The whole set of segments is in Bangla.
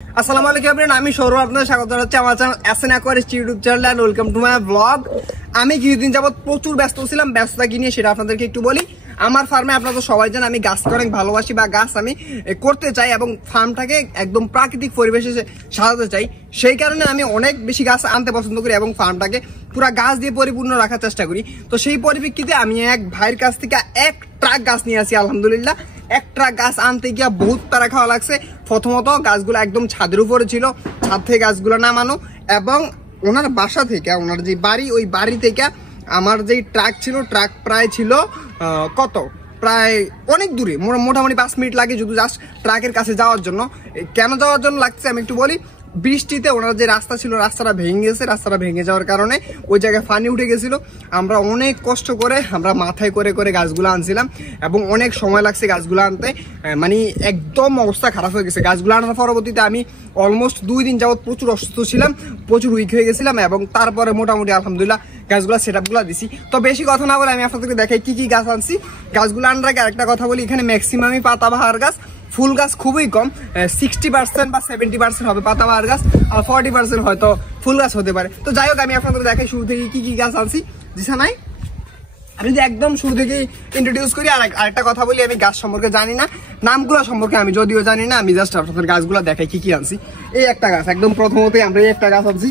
আসসালামু আলাইকুম এভরিওয়ান, আমি সৌরভ, আপনাদের স্বাগত জানাচ্ছি আমার channel SN aquarist YouTube channel and welcome to my blog. আমি কিছুদিন যাবত প্রচুর ব্যস্ত ছিলাম, ব্যস্ততা কি নিয়ে সেটা আপনাদেরকে একটু বলি। আমার ফার্মে আপনারা তো সবাই জানেন আমি গাছকে অনেক ভালোবাসি বা গাছ আমি করতে চাই এবং ফার্মটাকে একদম প্রাকৃতিক পরিবেশে সাজাতে চাই। সেই কারণে আমি অনেক বেশি গাছ আনতে পছন্দ করি এবং ফার্মটাকে পুরা গাছ দিয়ে পরিপূর্ণ রাখার চেষ্টা করি। তো সেই পরিপ্রেক্ষিতে আমি এক ভাইয়ের কাছ থেকে এক ট্রাক গাছ নিয়ে আসি। আলহামদুলিল্লাহ, এক ট্রাক গাছ আনতে গিয়ে বহুত প্যারা খাওয়া লাগছে। প্রথমত গাছগুলো একদম ছাদের উপরে ছিল, ছাদ থেকে গাছগুলো নামানো এবং ওনার বাসা থেকে, ওনার যে বাড়ি, ওই বাড়ি থেকে আমার যেই ট্রাক ছিল, ট্রাক প্রায় ছিল প্রায় অনেক দূরে, মোটামুটি 5 মিনিট লাগে যদি জাস্ট ট্রাকের কাছে যাওয়ার জন্য। কেন যাওয়ার জন্য লাগছে আমি একটু বলি। বৃষ্টিতে ওনার যে রাস্তা ছিল, রাস্তাটা ভেঙে গেছে। রাস্তাটা ভেঙে যাওয়ার কারণে ওই জায়গায় পানি উঠে গেছিল। আমরা অনেক কষ্ট করে আমরা মাথায় করে করে গাছগুলো আনছিলাম এবং অনেক সময় লাগছে গাছগুলো আনতে, মানে একদম অবস্থা খারাপ হয়ে গেছে। গাছগুলো আনার পরবর্তীতে আমি অলমোস্ট 2 দিন যাবত প্রচুর অসুস্থ ছিলাম, প্রচুর উইক হয়ে গেছিলাম এবং তারপরে মোটামুটি আলহামদুলিল্লাহ গাছগুলো সেট আপগুলো দিছি। তো বেশি কথা না বলে আমি আপনাদেরকে দেখাই কি কি গাছ আনছি। গাছগুলো আনার আগে আরেকটা কথা বলি, এখানে ম্যাক্সিমামই পাতাবাহার গাছ, ফুল গাছ খুবই কম। 60% বা 70% হবে পাতাবাহার গাছ আর 40% হয়তো ফুল গাছ হতে পারে। তো যাই হোক, আমি আপনাদের দেখাই শুরু থেকে কি কি গাছ আনছি। জিসা নাই, আমি যদি একদম শুরু থেকে ইন্ট্রোডিউস করি। আর আরেকটা কথা বলি, আমি গাছ সম্পর্কে জানি না, নামগুলো সম্পর্কে আমি যদিও জানি না, আমি জাস্ট আপনাদের গাছগুলো দেখাই কি কি আনছি। এই একটা গাছ, একদম প্রথমতেই আমরা এই একটা গাছ আনছি।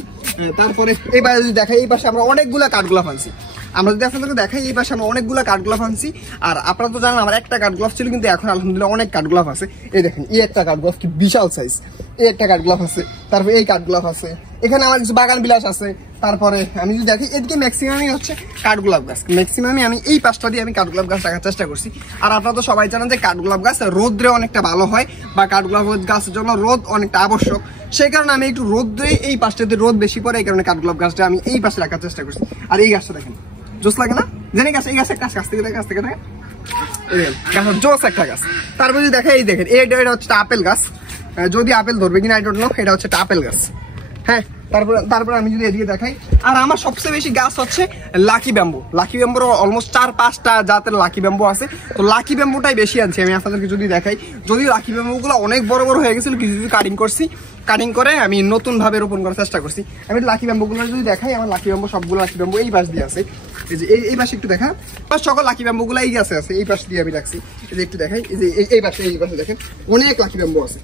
তারপরে এই পাশে যদি দেখাই, এই পাশে আমরা অনেকগুলো কাঠগোলাপ আনছি। আমরা যদি আপনাদেরকে দেখাই, এই পাশে আমরা অনেকগুলো কাঠগোলাপ আনছি। আর আপনারা তো জানেন আমার একটা কাঠগোলাপ ছিল, কিন্তু এখন আলহামদুলিল্লাহ অনেক কাঠগোলাপ আছে। এই দেখেন, এই একটা কাঠগোলাপ কি বিশাল সাইজ, এই একটা কাঠগোলাপ আছে। তারপরে এই কাঠগোলাপ আছে, এখানে আমার কিছু বাগান বিলাস আছে। তারপরে আমি যদি দেখি, এদিকে ম্যাক্সিমামই হচ্ছে কাঠগোলাপ গাছ। ম্যাক্সিমামই আমি এই পাশটা দিয়ে আমি কাঠগোলাপ গাছ রাখার চেষ্টা করছি। আর আপনারা তো সবাই জানেন যে কাঠগোলাপ গাছ রোদ্রে অনেকটা ভালো হয় বা কাঠগোলাপ গাছের জন্য রোদ অনেকটা আবশ্যক। সেই কারণে আমি একটু রোদ্রে, এই পাশটাতে রোদ বেশি পড়ে, এই কারণে কাঠগোলাপ গাছটা আমি এই পাশে রাখার চেষ্টা করছি। আর এই গাছটা দেখেন, জোস লাগে না? জানি গাছ, এই গাছের কাছ থেকে দেখেন, জোস একটা গাছ। তারপরে যদি দেখেন, এই দেখেন এটা হচ্ছে আপেল গাছ। যদি আপেল ধরবে কিনা আই ডোন্ট নো, এটা হচ্ছে আপেল গাছ। হ্যাঁ, তারপরে আমি যদি এদিকে দেখাই, আর আমার সবচেয়ে বেশি গাছ হচ্ছে লাকি ব্যাম্বু। লাকি ব্যাম্বুর অলমোস্ট 4-5টা জাতের লাকি ব্যাম্বু আছে। তো লাকি ব্যাম্বুটাই বেশি আনছি আমি আপনাদেরকে যদি দেখাই। যদি লাকি ব্যাম্বুগুলো অনেক বড় বড় হয়ে গেছিল, কিছু কিছু কাটিং করছি, কাটিং করে আমি নতুন ভাবে রোপণ করার চেষ্টা করছি। আমি লাকি ব্যাম্বুগুলো যদি দেখাই, আমার লাকি ব্যাম্বু সবগুলো লাকি ব্যাম্বু এই পাশ দিয়ে আছে। এই যে এই পাশে একটু দেখা, সকল লাকি ব্যাম্বুগুলো এই গাছে আছে, এই পাশ দিয়ে আমি রাখছি। এই যে একটু দেখাই, এই যে এই পাশে দেখেন অনেক লাকি ব্যাম্বু আছে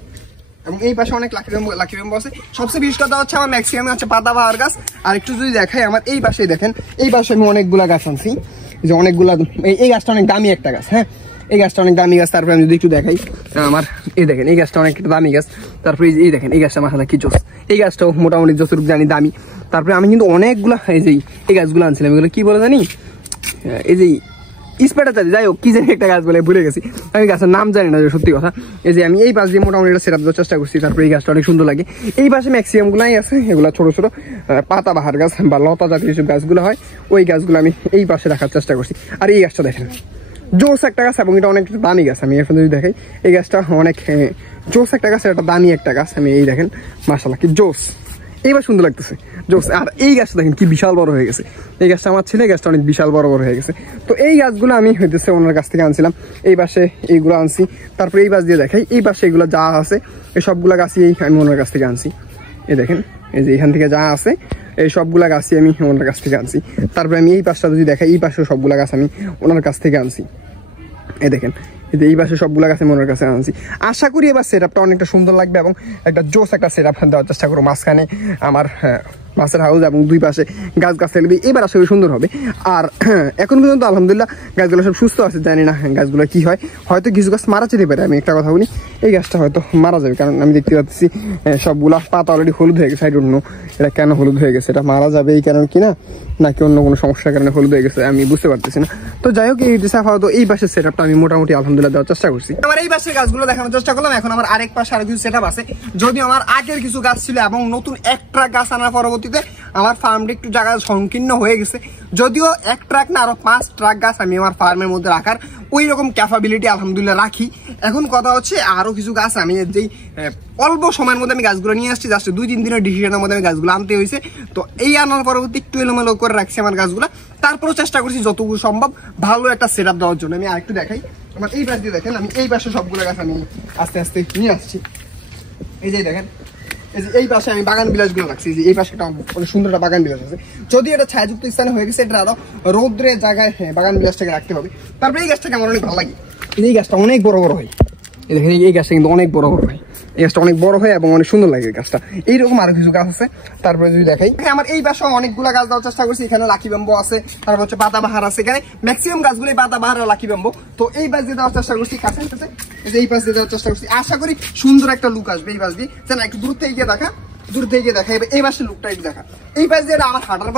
এবং এই পাশে অনেক লাকি ব্যাম্বু আছে। সবচেয়ে বিশেষ কথা হচ্ছে আমার ম্যাক্সিমাম হচ্ছে পাতাবাহার গাছ। আর একটু যদি দেখাই, আমার এই পাশে দেখেন, এই পাশে আমি অনেকগুলা গাছ আনছি, যে অনেকগুলা। এই গাছটা অনেক দামি একটা গাছ। হ্যাঁ, এই গাছটা অনেক দামি গাছ। তারপরে আমি যদি একটু দেখাই, আমার এই দেখেন এই গাছটা অনেক দামি গাছ। তারপরে এই দেখেন এই গাছটা মাসাল্লাহ কি জোস, এই গাছটাও মোটামুটি যতটুকু জানি দামি। তারপরে আমি কিন্তু অনেকগুলা এই গাছগুলো আনছিলাম, এগুলো কি বলে জানি, এই যে স্পেটাচারি, যাই হোক কি জানি একটা গাছ বলে ভুলে গেছি, আমি গাছের নাম জানি না সত্যি কথা। এই যে আমি এই পাশ দিয়ে মোটামুটি এটা সেট আপ দেওয়ার চেষ্টা করছি। তারপরে এই গাছটা অনেক সুন্দর লাগে। এই পাশে ম্যাক্সিমাম গুলাই আছে, এগুলো ছোট ছোট পাতাবাহার গাছ বা লতা জাতীয় যেসব গাছগুলো হয়, ওই গাছগুলো আমি এই পাশে রাখার চেষ্টা করছি। আর এই গাছটা দেখেন, জোস একটা গাছ এবং এটা অনেক দামি গাছ। আমি এখন যদি দেখাই, এই গাছটা অনেক জোস একটা গাছ, এটা দামি একটা গাছ। আমি এই দেখেন মাশাআল্লাহ কি জোস, এইবার সুন্দর লাগতেছে জোস। আর এই গাছটা দেখেন কি বিশাল বড় হয়ে গেছে, এই গাছটা আমার ছিল, এই গাছটা অনেক বিশাল বড় হয়ে গেছে। তো এই গাছগুলো আমি হইতেছে ওনার কাছ থেকে আনছিলাম। এই পাশে এইগুলো আনছি। তারপরে এই পাশ দিয়ে দেখাই, এই পাশে এগুলো যা আছে এই সবগুলা গাছই আমি ওনার কাছ থেকে আনছি। এই দেখেন, এই যে এখান থেকে যা আছে এই সবগুলা গাছই আমি ওনার কাছ থেকে আনছি। তারপরে আমি এই পাশটা যদি দেখাই, এই পাশেও সবগুলা গাছ আমি ওনার কাছ থেকে আনছি। এই দেখেন, এই পাশে সবগুলা গাছে মনের কাছে আনছি। আশা করি এবার সেট আপটা অনেকটা সুন্দর লাগবে এবং একটা জোস একটা সেট আপ দেওয়ার চেষ্টা করবো। মাঝখানে আমার মাছের হাউস এবং দুই পাশে গাছ থাকবে, এবার আশা করি সুন্দর হবে। আর এখন পর্যন্ত আলহামদুলিল্লাহ গাছগুলো সব সুস্থ আছে। জানি না গাছগুলো কি হয়, হয়তো কিছু গাছ মারা যেতে পারে। আমি একটা কথা বলি, এই গাছটা হয়তো মারা যাবে, কারণ আমি দেখতে পাচ্ছি সবগুলা পাতা অলরেডি হলুদ হয়ে গেছে। আই ডোন্ট নো এটা কেন হলুদ হয়ে গেছে, এটা মারা যাবে এই কারণ কিনা নাকি অন্য কোনো সমস্যার কারণে হলুদ হয়ে গেছে আমি বুঝতে পারতেছি না। তো যাই হোক, এই হয়তো এই পাশের সেট আপটা আমি মোটামুটি আলহামদুলিল্লাহ দেওয়ার চেষ্টা করছি। আমার এই পাশের গাছগুলো দেখানোর চেষ্টা করলাম। এখন আমার আরেক পাশে আরো কিছু সেট আপ আছে। যদিও আমার আগের কিছু গাছ ছিল এবং নতুন এক ট্রাক গাছ আনার পরবর্তীতে আমার ফার্মটা একটু জায়গা সংকীর্ণ হয়ে গেছে। যদিও এক ট্রাক না, আরো 5 ট্রাক গাছ আমি আমার ফার্মের মধ্যে রাখার ওই রকম ক্যাপাবিলিটি আলহামদুলিল্লাহ রাখি। এখন কথা হচ্ছে আরো কিছু গাছ আমি যেই অল্প সময়ের মধ্যে আমি গাছগুলো নিয়ে আসছি, জাস্ট 2-3 দিনের ডিসিশনের মধ্যে আমি গাছগুলো আনতে হয়েছে। তো এই আনার পরবর্তী একটু এলোমেলো করে রাখছি আমার গাছগুলো। তারপরেও চেষ্টা করছি যতটুকু সম্ভব ভালো একটা সেট আপ দেওয়ার জন্য। আমি আরেকটু দেখাই, আমার এই পাশ দিয়ে দেখেন, আমি এই পাশে সবগুলো গাছ আমি আস্তে আস্তে নিয়ে আসছি। এই যে দেখেন এই পাশে আমি বাগান বিলাসগুলো রাখছি, এই পাশে একটা অনেক সুন্দর একটা বাগান বিলাস আছে। যদি এটা ছায়াযুক্ত স্থানে হয়ে গেছে, এটা আরো রৌদ্রের জায়গায় বাগান বিলাসটাকে রাখতে হবে। তারপরে এই গাছটাকে আমার অনেক ভালো লাগে, এই গাছটা অনেক বড় বড় হয়, দেখেন এই গাছটা কিন্তু অনেক বড় বড় হয়, এই গাছটা অনেক বড় হয় এবং অনেক সুন্দর লাগে এই গাছটা। এইরকম আরো কিছু গাছ আছে। তারপরে যদি দেখাই, আমার এই পাশে অনেকগুলো গাছ দেওয়ার চেষ্টা করছি। এখানে লাকি ব্যাম্বো আছে, তারপর হচ্ছে পাতাবাহার আছে, এখানে ম্যাক্সিমাম গাছগুলি পাতাবাহার আর লাকি ব্যাম্বো। তো এই পাশ দিয়ে দেওয়ার চেষ্টা করছি, কাছে এই পাশ দিয়ে দেওয়ার চেষ্টা করছি। আশা করি সুন্দর একটা লুক আসবে এই পাশ দিয়ে। একটু দূর থেকে গিয়ে দেখা, দূর থেকে দেখা, এই পাশের লুকটা একটু দেখা। এই পাশ দিয়ে আমার হাঁটার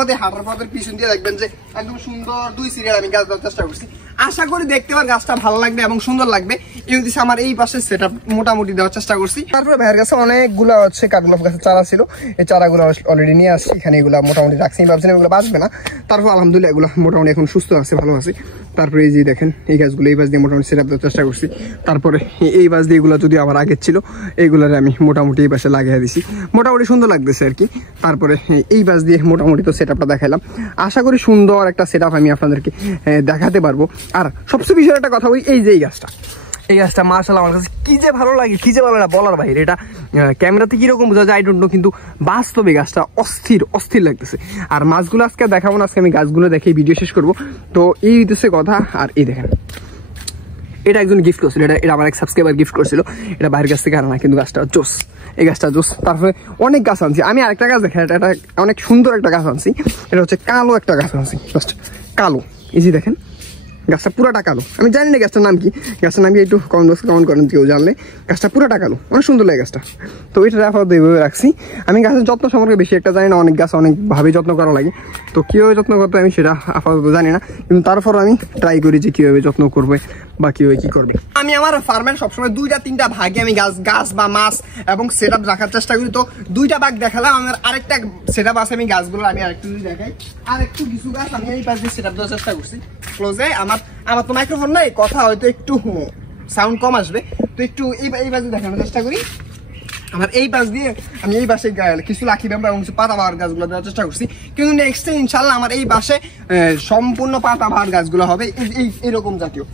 পথের পিছন দিয়ে দেখবেন যে একদম সুন্দর 2 সিরিয়াল আমি গাছ দেওয়ার চেষ্টা করছি। আশা করি দেখতে পার গাছটা ভালো লাগবে এবং সুন্দর লাগবে। এই হচ্ছে আমার এই পাশে সেটআপ মোটামুটি দেওয়ার চেষ্টা করছি। তারপরে ভাইয়ের কাছে অনেকগুলো হচ্ছে কাঠগোলাপ গাছের চারা ছিল, এই চারাগুলো অলরেডি নিয়ে আসছি। এখানে এগুলো মোটামুটি রাখছি, ভাবছেন এগুলো বাঁচবে না। তারপর আলহামদুলিল্লাহ এগুলো মোটামুটি এখন সুস্থ আছে, ভালো আছে। তারপরে এই যে দেখেন এই গাছগুলো এই পাশ দিয়ে মোটামুটি সেটআপ দেওয়ার চেষ্টা করছি। তারপরে এই পাশ দিয়ে এগুলো যদি আমার আগের ছিল, এইগুলোর আমি মোটামুটি এই পাশে লাগিয়ে দিছি, মোটামুটি সুন্দর লাগতেছে আর কি। তারপরে এই পাশ দিয়ে মোটামুটি তো সেটআপটা দেখাইলাম। আশা করি সুন্দর একটা সেটআপ আমি আপনাদেরকে দেখাতে পারবো। আর সবচেয়ে বিষয় একটা কথা বলি, এই যে এই গাছটা মাশাআল্লাহ আমার কাছে কি যে ভালো লাগে, কি যে ভালো লাগে বলার বাইরে। এটা ক্যামেরাতে কিরকম বোঝা যায় আই ডোন্ট নো, কিন্তু বাস্তবে গাছটা অস্থির লাগতেছে। আর মাছগুলো আজকে দেখাবো না, আজকে আমি গাছগুলো দেখে ভিডিও শেষ করবো। তো এই হইতেছে কথা। আর এই দেখেন, এটা একজন গিফট করছিল, এটা আমার এক সাবস্ক্রাইবার গিফট করছিল। এটা বাইরের কাছ থেকে আনা না, কিন্তু গাছটা জোস, এই গাছটা জোস। তারপরে অনেক গাছ আনছি আমি, আরেকটা গাছ দেখেন, এটা অনেক সুন্দর একটা গাছ আনছি। এটা হচ্ছে কালো একটা গাছ আনছি, জাস্ট কালো। এই যে দেখেন গাছটা পুরাটা কালো। আমি জানি না গাছটার নাম কি, একটু কমেন্ট বক্সে কমেন্ট করেন কেউ জানলে। গাছটা পুরাটা কালো, অনেক সুন্দর লাগে গাছটা। তো এটা আপাতত এইভাবে রাখছি। আমি গাছের যত্ন সম্পর্কে বেশি একটা জানি না, অনেক গাছ অনেকভাবে যত্ন করা লাগে। তো কীভাবে যত্ন করতে আমি সেটা আপাতত জানি না, কিন্তু তারপর আমি ট্রাই করি যে কীভাবে যত্ন করবে বা কীভাবে কী করবে। আমি আমার ফার্মের সবসময় 2-3টা ভাগে আমি গাছ বা মাছ এবং সেটআপ রাখার চেষ্টা করি। তো 2টা ভাগ দেখালাম, আমার আরেকটা সেটআপ আছে। আমি গাছগুলো আমি আরেকটু যদি দেখাই, আর একটু কিছু গাছ আমি এই পাশে সেটআপ দেওয়ার চেষ্টা করছি ক্লোজে। আমার তো মাইক্রোফোন নাই, কথা হয়তো একটু সাউন্ড কম আসবে, তো একটু এই পাশে দেখানোর চেষ্টা করি। আমার এই পাশ দিয়ে আমি এই পাশে কিছু লাকি ব্যাম্বো এবং কিছু পাতাবাহার গাছগুলো দেওয়ার চেষ্টা করছি। কিন্তু নেক্সট ইনশাল্লাহ আমার এই পাশে সম্পূর্ণ পাতাবাহার গাছগুলো হবে। এরকম জাতীয়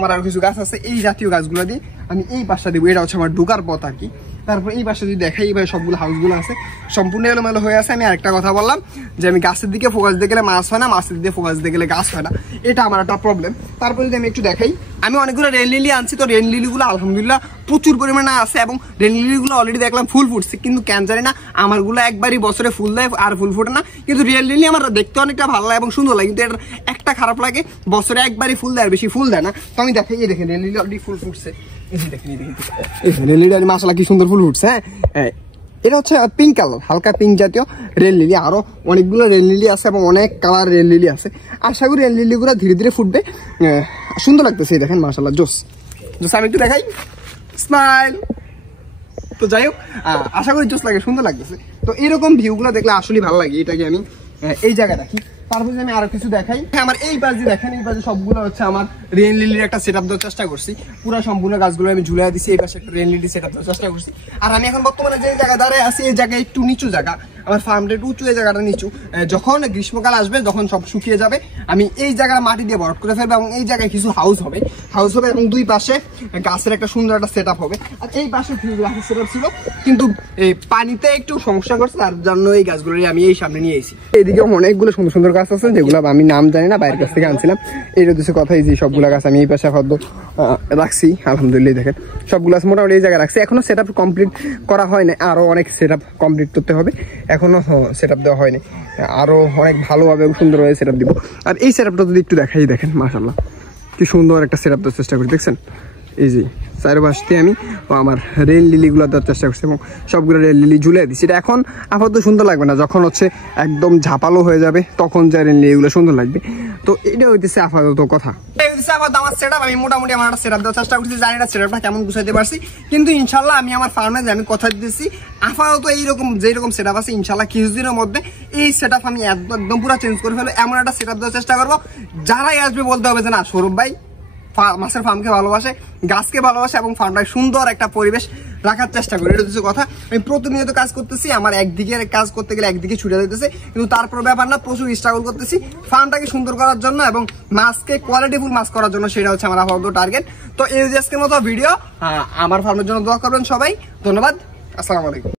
আমার আরো কিছু গাছ আছে, এই জাতীয় গাছগুলো দিয়ে আমি এই পাশটা দেবো। এটা হচ্ছে আমার ঢোকার পথ আর কি। তারপর এই পাশে যদি দেখাই, এইভাবে সবগুলো হাউসগুলো আছে, সম্পূর্ণ এলোমেলো হয়ে আছে। আমি আরেকটা কথা বললাম যে আমি গাছের দিকে ফোকাস দিয়ে গেলে মাছ হয় না, মাছের দিকে ফোকাস দিয়ে গেলে গাছ হয় না, এটা আমার একটা প্রবলেম। তারপর যদি আমি একটু দেখাই, আমি অনেকগুলো রেন লিলি আনছি। তো রেন লিলিগুলো আলহামদুলিল্লাহ প্রচুর পরিমাণে আছে এবং রেন লিলিগুলো অলরেডি দেখলাম ফুল ফুটছে, কিন্তু কেন জানি না আমারগুলো একবারই বছরে ফুল দেয় আর ফুল ফুটে না। কিন্তু রিয়েল লিলি আমার দেখতে অনেকটা ভালো লাগে এবং সুন্দর লাগে, কিন্তু এটার একটা খারাপ লাগে, বছরে একবারই ফুল দেয় আর বেশি ফুল দেয় না। তো আমি দেখাই, এই দেখেন রেন লিলি অলরেডি ফুল ফুটছে, মাশাআল্লাহ কি সুন্দর ফুল উঠছে। হ্যাঁ, এটা হচ্ছে পিঙ্ক কালার, হালকা পিঙ্ক জাতীয় রেল লিলি। আরো অনেকগুলো রেল লিলি আছে এবং অনেক কালার রেল লিলি আছে। আশা করি রেল লিলিগুলো ধীরে ধীরে ফুটবে, সুন্দর লাগতেছে। দেখেন মাশাআল্লাহ জোস। আমি একটু দেখাই, স্মাইল। তো যাই হোক, আশা করি জোস লাগে, সুন্দর লাগতেছে। তো এরকম ভিউগুলো দেখলে আসলে ভালো লাগে, এটাকে আমি এই জায়গায় রাখি। তারপরে আমি আরো কিছু দেখাই, আমার এই পাশে দেখেন, এই পাশে সবগুলো হচ্ছে আমার রেন লিলির একটা সেটআপ দেওয়ার চেষ্টা করছি। পুরো সম্পূর্ণ গাছগুলো আমি ঝুলিয়ে দিচ্ছি, এই পাশে একটা রেন লিলি সেটআপ দেওয়ার চেষ্টা করছি। আর আমি এখন বর্তমানে যে জায়গা দাঁড়ায় আছি, এই জায়গায় একটু নিচু জায়গা, আমার ফার্মটা একটু উঁচু, এই জায়গাটা নিচু। যখন গ্রীষ্মকাল আসবে, যখন সব শুকিয়ে যাবে, আমি এই জায়গায় মাটি দিয়ে ভরাট করে ফেলবো এবং এই জায়গায় কিছু হাউস হবে এবং 2 পাশে গাছের একটা সুন্দর একটা সেটআপ হবে। আর এই পাশে গাছের সেটআপ ছিল, কিন্তু এই পানিতে একটু সমস্যা করছে, তার জন্য এই গাছগুলো আমি এই সামনে নিয়ে এসেছি। এইদিকে অনেকগুলো সুন্দর সুন্দর গাছ আছে, যেগুলো আমি নাম জানি না, বাইরের কাছ থেকে আনছিলাম। এইটা হচ্ছে কথা, এই যে সবগুলো গাছ আমি এই পাশে হয়তো রাখছি। আলহামদুলিল্লাহ দেখেন সবগুলো গাছ মোটামুটি এই জায়গায় রাখছি। এখনো সেটআপ কমপ্লিট করা হয় না, আরো অনেক সেটআপ কমপ্লিট করতে হবে, এখনো সেটআপ দেওয়া হয়নি। আরো অনেক ভালোভাবে এবং সুন্দরভাবে সেটআপ দিব। আর এই সেটআপটা যদি একটু দেখাই, দেখেন মাশাআল্লাহ কি সুন্দর একটা সেটআপ দেওয়ার চেষ্টা করি। দেখছেন এই যে চারপাশে আমি আমার রেল লিলিগুলো দেওয়ার চেষ্টা করছি এবং সবগুলো রেল লিলি ঝুলে দিচ্ছি। এটা এখন আপাতত সুন্দর লাগবে না, যখন হচ্ছে একদম ঝাপালো হয়ে যাবে তখন যা রেল লিলিগুলো সুন্দর লাগবে। তো এটা হইতেছে আপাতত কথা। আমার সেটআপ আমি মোটামুটি আমার একটা সেটআপ দেওয়ার চেষ্টা করছি, জানি না সেটআপটা কেমন গুছাইতে পারছি, কিন্তু ইনশাল্লাহ আমি আমার ফার্মে আমি কথা দিতেছি আপাতত এইরকম যেরকম সেটআপ আছে, ইনশাল্লাহ কিছুদিনের মধ্যে এই সেটআপ আমি একদম পুরো চেঞ্জ করে ফেলবো, এমন একটা সেটআপ দেওয়ার চেষ্টা করবো। যারাই আসবে বলতে হবে যে না সৌরভ ভাই মাছের ফার্মকে ভালোবাসে, গাছকে ভালোবাসে এবং ফার্মটায় সুন্দর একটা পরিবেশ রাখার চেষ্টা করি। এটা হচ্ছে কথা। আমি প্রতিনিয়ত কাজ করতেছি, আমার একদিকে কাজ করতে গেলে একদিকে ছুটে যেতেছে, কিন্তু তারপর ব্যাপার না, প্রচুর স্ট্রাগল করতেছি ফার্মটাকে সুন্দর করার জন্য এবং মাছকে কোয়ালিটিফুল মাছ করার জন্য। সেটা হচ্ছে আমার আপাতত টার্গেট। তো এই আজকের মতো ভিডিও, আমার ফার্মের জন্য দোয়া করবেন সবাই। ধন্যবাদ, আসসালামু আলাইকুম।